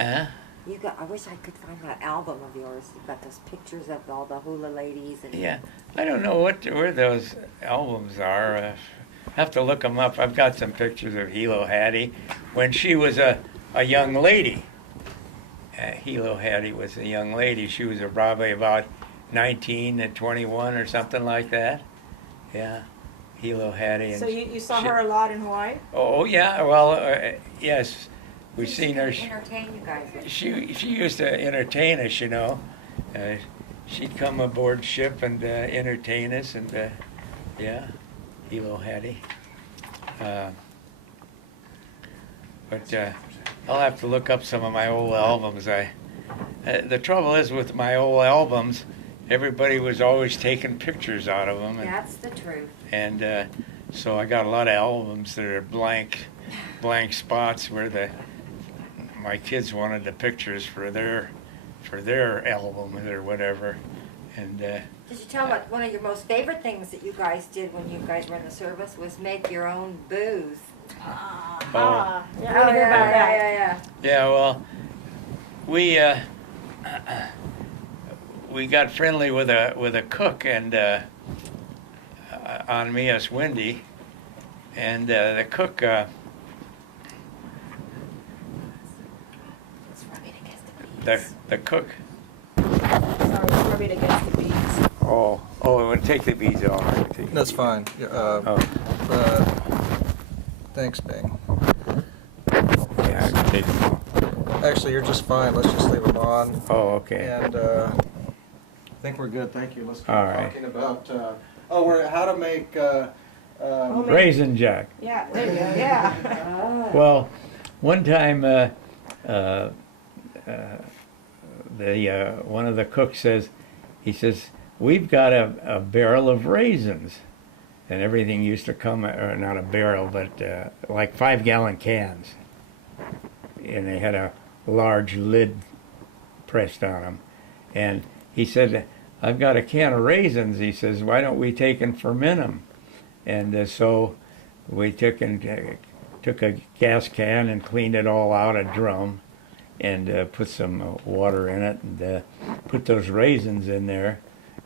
I wish I could find that album of yours. You've got those pictures of all the hula ladies. And Yeah, I don't know where those albums are. I have to look them up. I've got some pictures of Hilo Hattie when she was a young lady. Hilo Hattie was a young lady. She was probably about 19 to 21 or something like that. Yeah, Hilo Hattie. So you saw her a lot in Hawaii? Oh yeah, well yes, we've seen her. Entertain you guys. She used to entertain us, you know. She'd come aboard ship and entertain us, and yeah, Hilo Hattie. But I'll have to look up some of my old albums. The trouble is with my old albums, everybody was always taking pictures out of them. That's the truth. And so I got a lot of albums that are blank spots where my kids wanted the pictures for their album or whatever. And did you tell me one of your most favorite things that you guys did when you guys were in the service was make your own booze? Yeah, well, we got friendly with a cook and on Mias Windy, and the cook. The cook. Sorry, rub it against the beads. Oh, it would take the beads off. That's fine. Thanks, Bing. Yeah, I can take them off. Actually, you're just fine. Let's just leave them on. Oh, okay. And I think we're good. Thank you. Let's keep All right. talking about how to make Raisin Jack. Yeah, there you go. Yeah. Well, one time one of the cooks says, we've got a barrel of raisins, and everything used to come, or not a barrel, but like 5-gallon cans, and they had a large lid pressed on them. And he said, I've got a can of raisins. He says, why don't we take and ferment them? And so we took a gas can and cleaned it all out, a drum, and put some water in it, and put those raisins in there,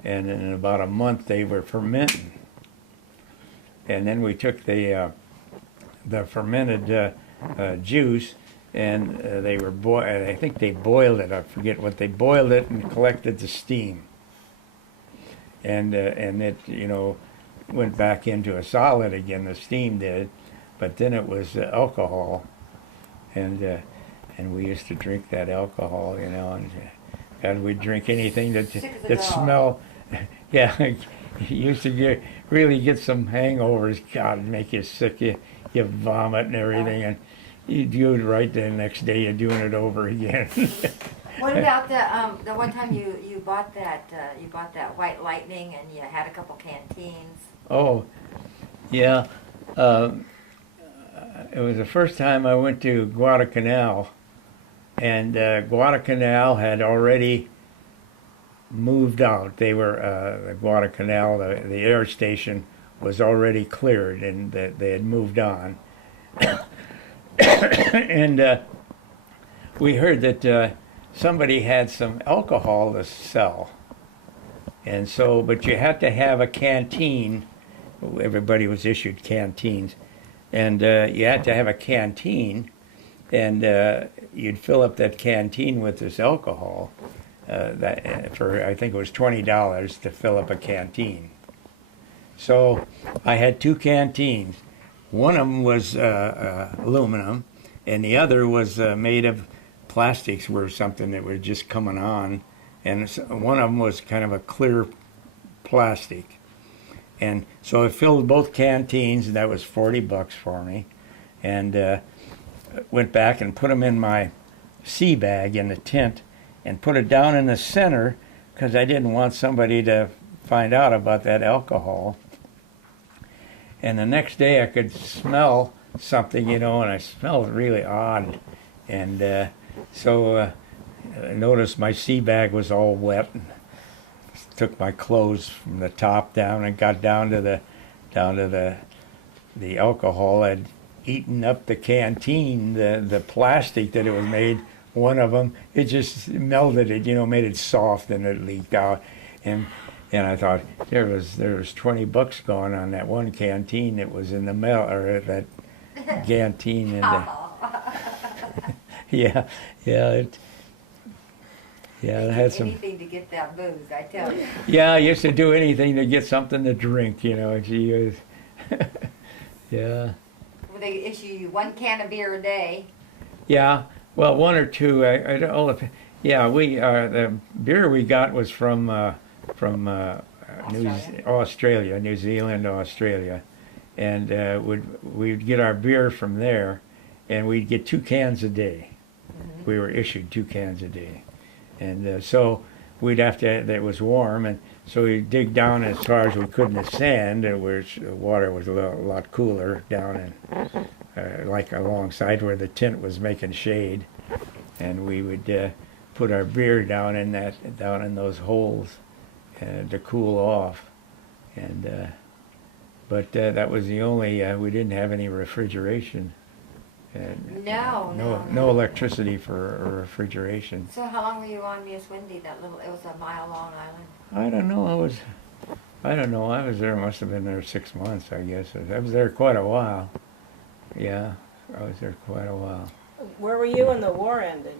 and in about a month they were fermenting. And then we took the fermented juice, and they were I think they boiled it. I forget what they boiled it, and collected the steam. And it went back into a solid again. The steam did, but then it was alcohol, and we used to drink that alcohol, and God, we'd drink anything that smelled. Yeah, you used to really get some hangovers. God, it'd make you sick. You vomit and everything, and you do it right the next day. You're doing it over again. What about the one time you bought that White Lightning and you had a couple canteens? Oh, yeah. It was the first time I went to Guadalcanal, and Guadalcanal had already moved out. They were the Guadalcanal, the air station was already cleared, and they had moved on. And we heard that somebody had some alcohol to sell, and so, but you had to have a canteen. Everybody was issued canteens, and you had to have a canteen, and you'd fill up that canteen with this alcohol. For I think it was $20 to fill up a canteen. So I had 2 canteens. One of them was aluminum, and the other was made of plastics, were something that was just coming on, and one of them was kind of a clear plastic. And so I filled both canteens, and that was $40 for me, and went back and put them in my sea bag in the tent, and put it down in the center because I didn't want somebody to find out about that alcohol. And the next day I could smell something, and I smelled really odd. And so I noticed my sea bag was all wet, and took my clothes from the top down and got down to the alcohol. Had eaten up the canteen, the plastic that it was made one of them, it just melted it, made it soft, and it leaked out. And I thought there was $20 gone on that one canteen that was in the mail, or that canteen. And yeah, it had some. Anything to get that booze, I tell you. Yeah, I used to do anything to get something to drink, Gee, yeah. Well, they issue you 1 can of beer a day. Yeah, well, 1 or 2. I don't know. Yeah, the beer we got was from Australia, New Zealand, Australia, and we'd get our beer from there, and we'd get 2 cans a day. Mm-hmm. We were issued 2 cans a day, and so we'd have to. It was warm, and so we'd dig down as far as we could in the sand, where the water was a lot cooler down in, like alongside where the tent was making shade, and we would put our beer down in those holes to cool off, and but that was the only. We didn't have any refrigeration. And no electricity for refrigeration. So how long were you on Miss Windy? It was a mile-long island. I don't know. I was there. Must have been there 6 months, I guess. I was there quite a while. Yeah, I was there quite a while. Where were you when the war ended?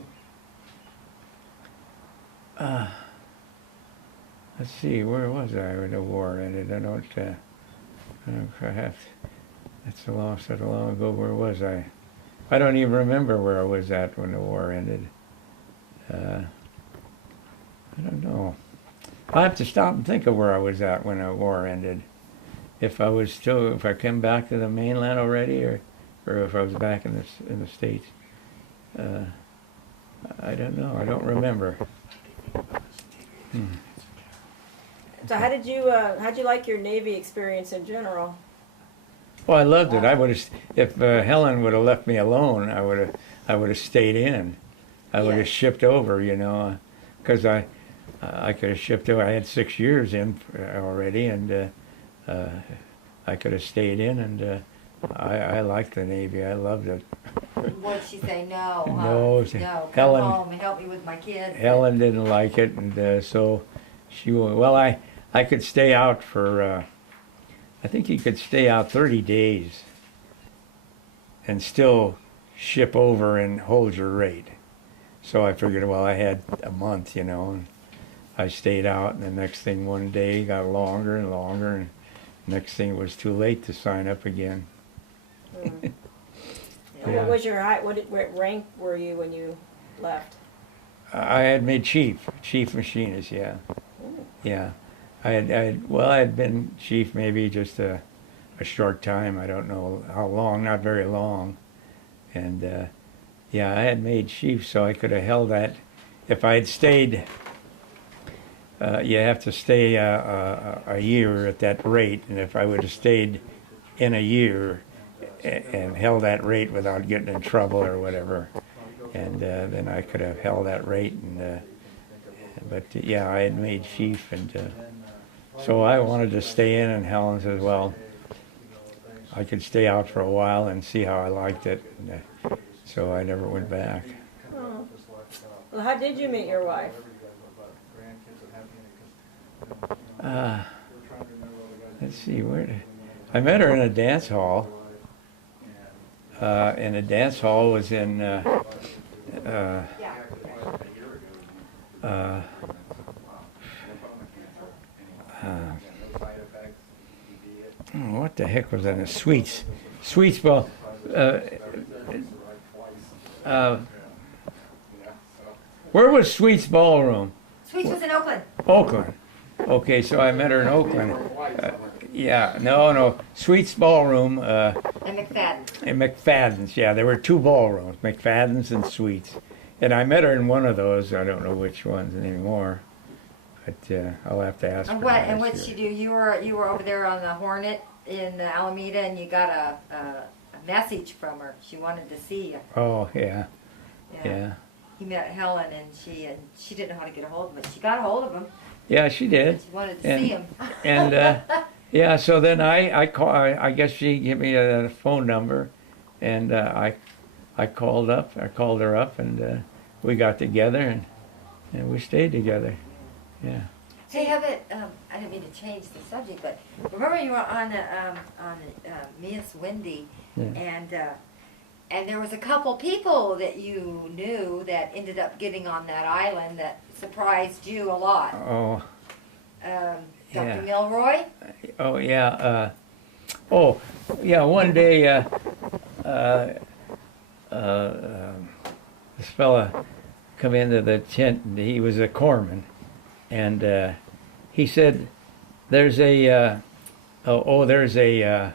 Let's see. Where was I when the war ended? I don't have. That's so long ago. Where was I? I don't even remember where I was at when the war ended. I don't know. I have to stop and think of where I was at when the war ended. If I came back to the mainland already, or if I was back in the States. I don't know. I don't remember. So how'd you like your Navy experience in general? Well, I loved it. I would have, if Helen would have left me alone, I would have stayed in. I would have shipped over, because I could have shipped over. I had 6 years in already, and I could have stayed in, and I liked the Navy. I loved it. What'd she say? No. No, come Helen, home and help me with my kids. Helen didn't like it, and so she. Well, I could stay out for. I think you could stay out 30 days and still ship over and hold your rate. So I figured, well, I had a month, and I stayed out, and the next thing one day got longer and longer, and next thing it was too late to sign up again. Mm. Yeah. What was your what rank were you when you left? I had made chief machinist, yeah. Ooh. Yeah. I had been chief maybe just a short time. I don't know how long, not very long. And yeah, I had made chief, so I could have held that. If I had stayed, you have to stay a year at that rate, and if I would have stayed in a year and held that rate without getting in trouble or whatever, and then I could have held that rate. And but yeah, I had made chief, and so I wanted to stay in, and Helen says, well, I could stay out for a while and see how I liked it. And, so I never went back. Oh. Well, how did you meet your wife? Let's see, I met her in a dance hall. And the dance hall was in what the heck was that? A Sweets. Well, where was Sweets Ballroom? Sweets was in Oakland. Oakland. Okay, so I met her in Oakland. Yeah, no. Sweets Ballroom. And McFadden. And McFadden's, yeah. There were 2 ballrooms, McFadden's and Sweets. And I met her in one of those. I don't know which ones anymore. But I'll have to ask her. And what'd she do? You were over there on the Hornet in Alameda, and you got a message from her. She wanted to see you. Oh, yeah. He met Helen, and she didn't know how to get a hold of him, but she got a hold of him. Yeah, she did. She wanted to see him. And yeah, so then I guess she gave me a phone number, and I called her up, and we got together and we stayed together. Yeah. Hey, how about, I didn't mean to change the subject, but remember you were on Miss Wendy, Yeah. and there was a couple people that you knew that ended up getting on that island that surprised you a lot. Oh. Dr. Yeah. Milroy? Oh yeah. Oh yeah. One day, this fella come into the tent. And he was a corpsman, and he said, "There's a there's a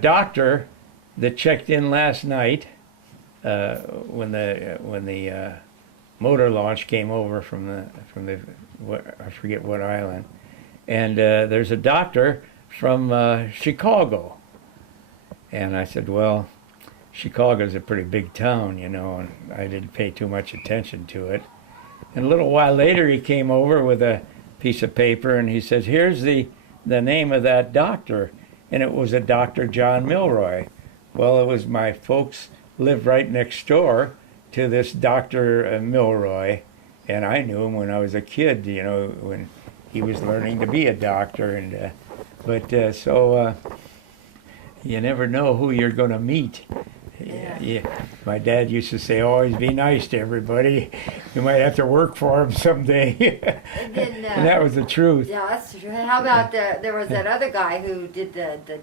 doctor that checked in last night when the motor launch came over from the I forget what island, and there's a doctor from Chicago." And I said, "Well, Chicago's a pretty big town, you know," and I didn't pay too much attention to it. And a little while later, he came over with a piece of paper, and he says, "Here's the name of that doctor," and it was a Dr. John Milroy. Well, it was my folks lived right next door to this Dr. Milroy, and I knew him when I was a kid, you know, when he was learning to be a doctor, and so you never know who you're going to meet. Yeah. My dad used to say, "Always be nice to everybody. You might have to work for him someday." And then, and that was the truth. yeah, that's true. How about there was that other guy who did the